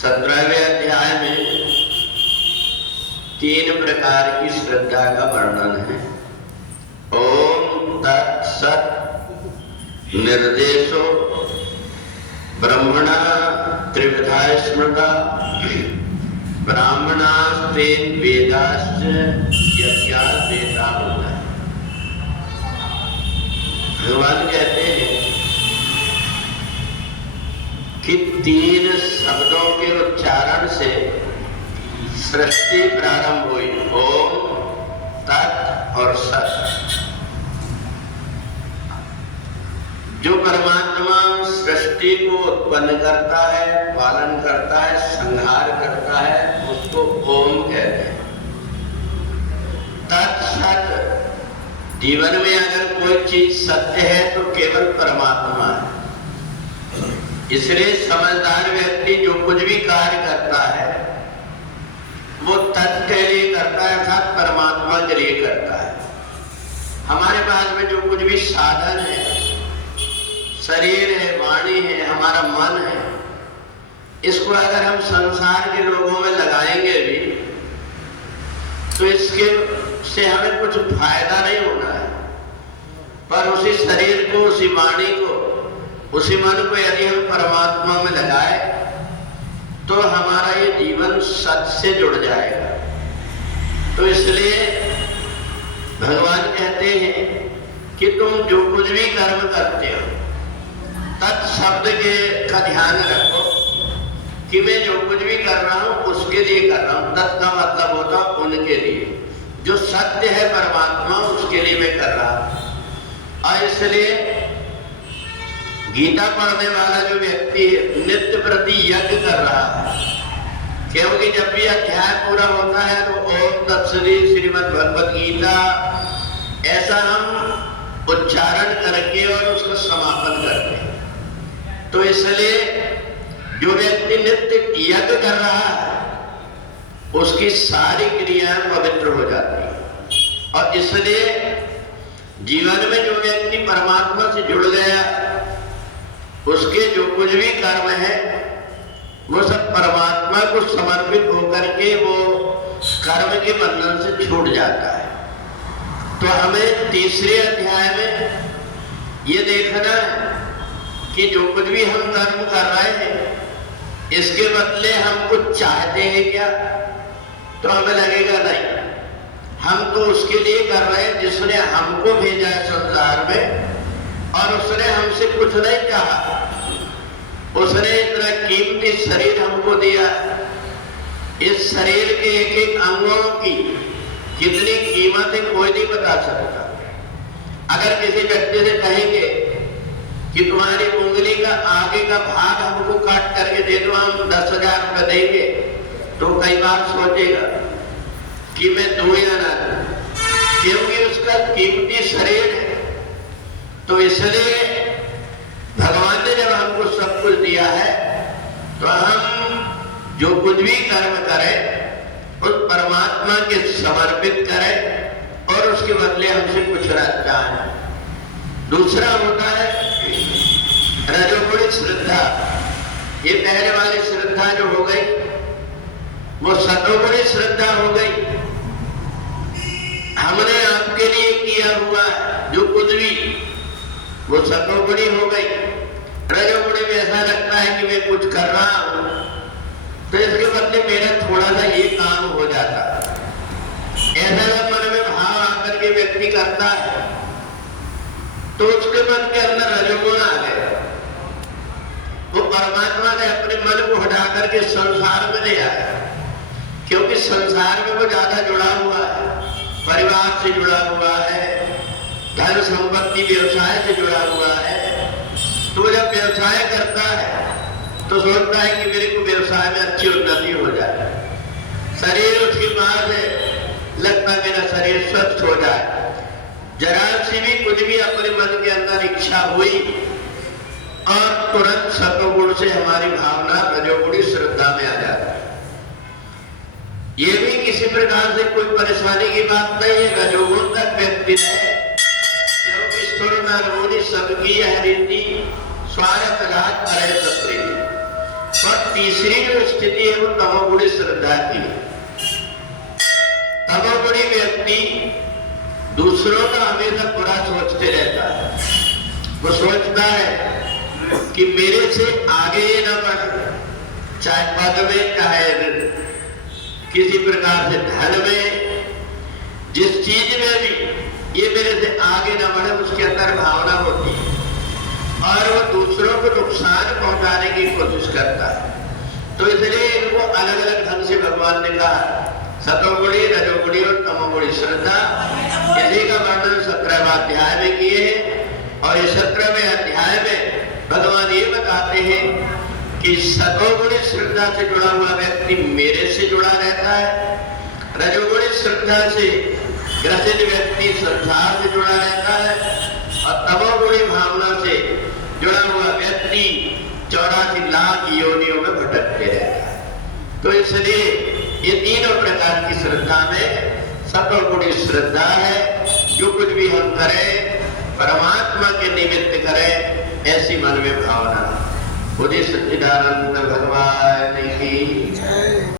17वें अध्याय में 3 प्रकार की श्रद्धा का वर्णन है। ओम तत्सत् निर्देशो ब्रह्मणा त्रिविधा स्मृता ब्राह्मणास्तेन वेदाश्च यज्ञात् वेदा होता है। भगवान कहते हैं कि 3 शब्दों के उच्चारण से सृष्टि प्रारंभ हुई। ओम, तत् और सत्। जो परमात्मा सृष्टि को उत्पन्न करता है, पालन करता है, संहार करता है, उसको ओम कहते हैं। तत् सत्, जीवन में अगर कोई चीज सत्य है तो केवल परमात्मा है। इसलिए समझदार व्यक्ति जो कुछ भी कार्य करता है वो तत् के लिए करता है, अर्थात परमात्मा के लिए करता है। हमारे पास में जो कुछ भी साधन है, शरीर है, वाणी है, हमारा मन है, इसको अगर हम संसार के लोगों में लगाएंगे भी तो इसके से हमें कुछ फायदा नहीं होना है। पर उसी शरीर को, उसी वाणी को, उसी मन को यदि हम परमात्मा में लगाए तो हमारा ये जीवन सत्य से जुड़ जाएगा। तो इसलिए भगवान कहते हैं कि तुम जो कुछ भी कर्म करते हो तत् शब्द का ध्यान रखो कि मैं जो कुछ भी कर रहा हूं उसके लिए कर रहा हूं। तत् का मतलब होता उनके लिए, जो सत्य है परमात्मा, उसके लिए मैं कर रहा हूं। और इसलिए गीता पढ़ने वाला जो व्यक्ति है नित्य प्रति यज्ञ कर रहा है, क्योंकि जब भी अध्याय पूरा होता है तो ओम तत्सदी श्रीमद् भगवद गीता ऐसा हम उच्चारण करके और उसका समापन करते हैं। तो इसलिए जो व्यक्ति नित्य यज्ञ कर रहा है उसकी सारी क्रियाएं पवित्र हो जाती हैं। और इसलिए जीवन में जो व्यक्ति परमात्मा से जुड़ गया उसके जो कुछ भी कर्म है वो सब परमात्मा को समर्पित होकर के वो कर्म के बंधन से छूट जाता है। तो हमें तीसरे अध्याय में ये देखना है कि जो कुछ भी हम कर्म कर रहे हैं इसके बदले हम कुछ चाहते हैं क्या? तो हमें लगेगा नहीं, हम तो उसके लिए कर रहे हैं जिसने हमको भेजा है संसार में, और उसने हमसे कुछ नहीं चाहा। उसने इतना कीमती शरीर हमको दिया। इस शरीर के एक एक अंगों की कितनी कीमत है कोई नहीं बता सकता। अगर किसी व्यक्ति से कहेंगे कि तुम्हारी उंगली का आगे का भाग हमको काट करके दे दो, हम 10,000 रुपये देंगे, तो कई बार सोचेगा कि मैं दूं या ना दूं, क्योंकि उसका कीमती शरीर है। तो इसलिए भगवान ने जब हमको सब कुछ दिया है तो हम जो कुछ भी कर्म करें उस परमात्मा के समर्पित करें और उसके बदले हमसे कुछ ना चाहें। दूसरा होता है रजोगुणी श्रद्धा। ये पहले वाली श्रद्धा जो हो गई वो सतोगुणी श्रद्धा हो गई। हमने आपके लिए किया हुआ जो कुछ भी वो सतोगुणी हो गई। रजोगुणी में ऐसा लगता है कि मैं कुछ कर रहा हूं तो इसके बदले मेरा थोड़ा सा ये काम हो जाता। ऐसा जब मन में भाव आकर के व्यक्ति करता है तो उसके मन के अंदर रजोगुण आ गया। वो परमात्मा ने अपने मन को हटा करके संसार में ले आया, क्योंकि संसार में वो ज्यादा जुड़ा हुआ है, परिवार से जुड़ा हुआ है, धन संपत्ति व्यवसाय से जुड़ा हुआ है। तो जब व्यवसाय करता है तो सोचता है कि मेरे को व्यवसाय में अच्छी उन्नति हो जाए। शरीर उसकी मांग है, लगता है मेरा शरीर स्वस्थ हो जाए। जरा सी भी कुछ भी अपने मन के अंदर इच्छा हुई और तुरंत सतोगुण से हमारी भावना रजोगुणी श्रद्धा में आ जाती है। ये भी किसी प्रकार से कोई परेशानी की बात नहीं है। रजोगुण तक व्यक्ति है, क्योंकि स्वर नरमुनि सबकी यह रीति स्वार्थ रात करे सप्रीति। पर तीसरी जो स्थिति है वो तमोगुणी श्रद्धा की है। तमोगुणी व्यक्ति दूसरों का हमेशा बुरा सोचते रहता है। वो सोचता है कि मेरे से आगे ये न बढ़े, चाहे पद में चाहे किसी प्रकार से धन में, जिस चीज में भी ये मेरे से आगे न बढ़े, उसके अंदर भावना होती है और वो दूसरों को नुकसान पहुंचाने की कोशिश करता है। तो इसलिए इनको अलग अलग ढंग से भगवान ने कहा, सतोगुणी, रजोगुणी और तमोगुणी श्रद्धा। इसी का वर्णन 17वें अध्याय में किए हैं और इस 17वें अध्याय में भगवान ये बताते हैं कि सतोगुणी श्रद्धा से जुड़ा हुआ व्यक्ति मेरे से जुड़ा रहता है, रजोगुणी श्रद्धा से ग्रसित व्यक्ति संसार से जुड़ा रहता है और तमोगुणी भावना से जुड़ा हुआ व्यक्ति 84 लाख योनियों में भटकते रहता है। तो इसलिए ये तीनों प्रकार की श्रद्धा में सतोगुणी श्रद्धा है। जो कुछ भी हम करें परमात्मा के निमित्त करें, ऐसी मन में भावना। बोले सच्चिदानंद भगवान की।